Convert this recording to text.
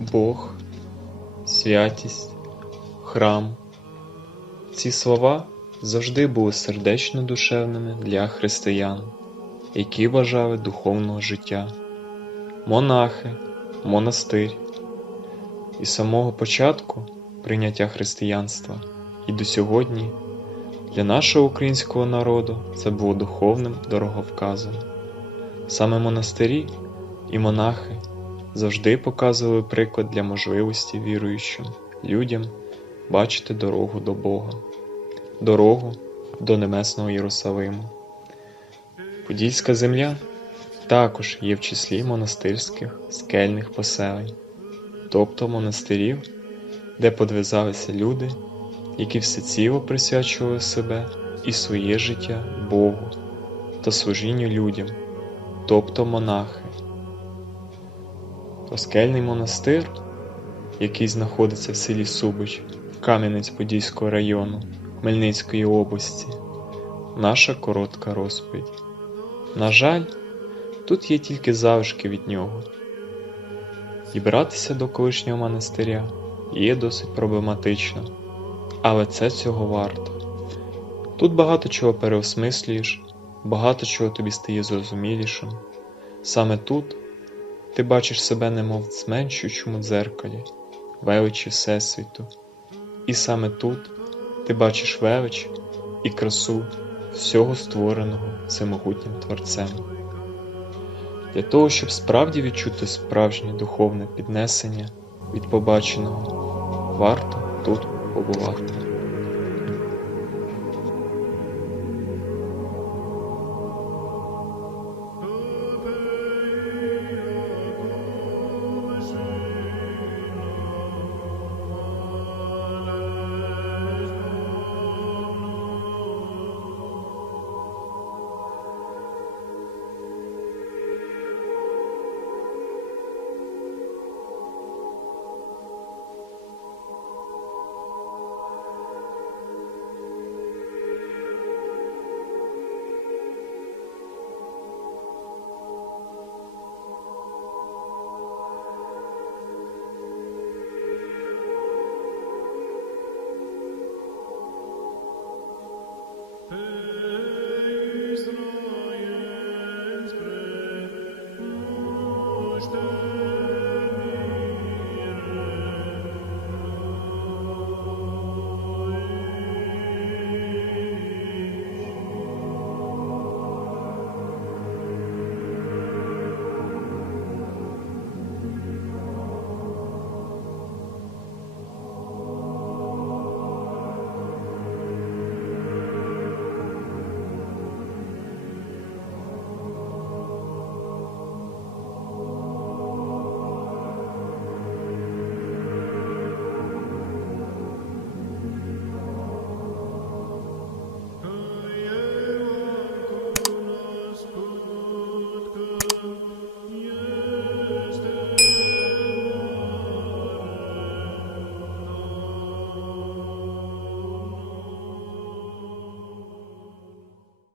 Бог, святість, храм. Ці слова завжди були сердечно душевними для християн, які бажали духовного життя, монахи, монастир. І з самого початку прийняття християнства і до сьогодні для нашого українського народу це було духовним дороговказом. Саме монастирі і монахи завжди показували приклад для можливості віруючим людям бачити дорогу до Бога, дорогу до Небесного Єрусалиму. Подільська земля також є в числі монастирських скельних поселень, тобто монастирів, де подвизалися люди, які всеціло присвячували себе і своє життя Богу та служінню людям, тобто монахи. Оскельний монастир, який знаходиться в селі Субич Кам'янець-Подільського району Хмельницької області, наша коротка розповідь. На жаль, тут є тільки залишки від нього. Дібратися до колишнього монастиря є досить проблематично, але це цього варто. Тут багато чого переосмислюєш, багато чого тобі стає зрозумілішим. Саме тут ти бачиш себе немов в зменшуючому дзеркалі, величі Всесвіту. І саме тут ти бачиш велич і красу всього створеного всемогутнім Творцем. Для того, щоб справді відчути справжнє духовне піднесення від побаченого, варто тут побувати.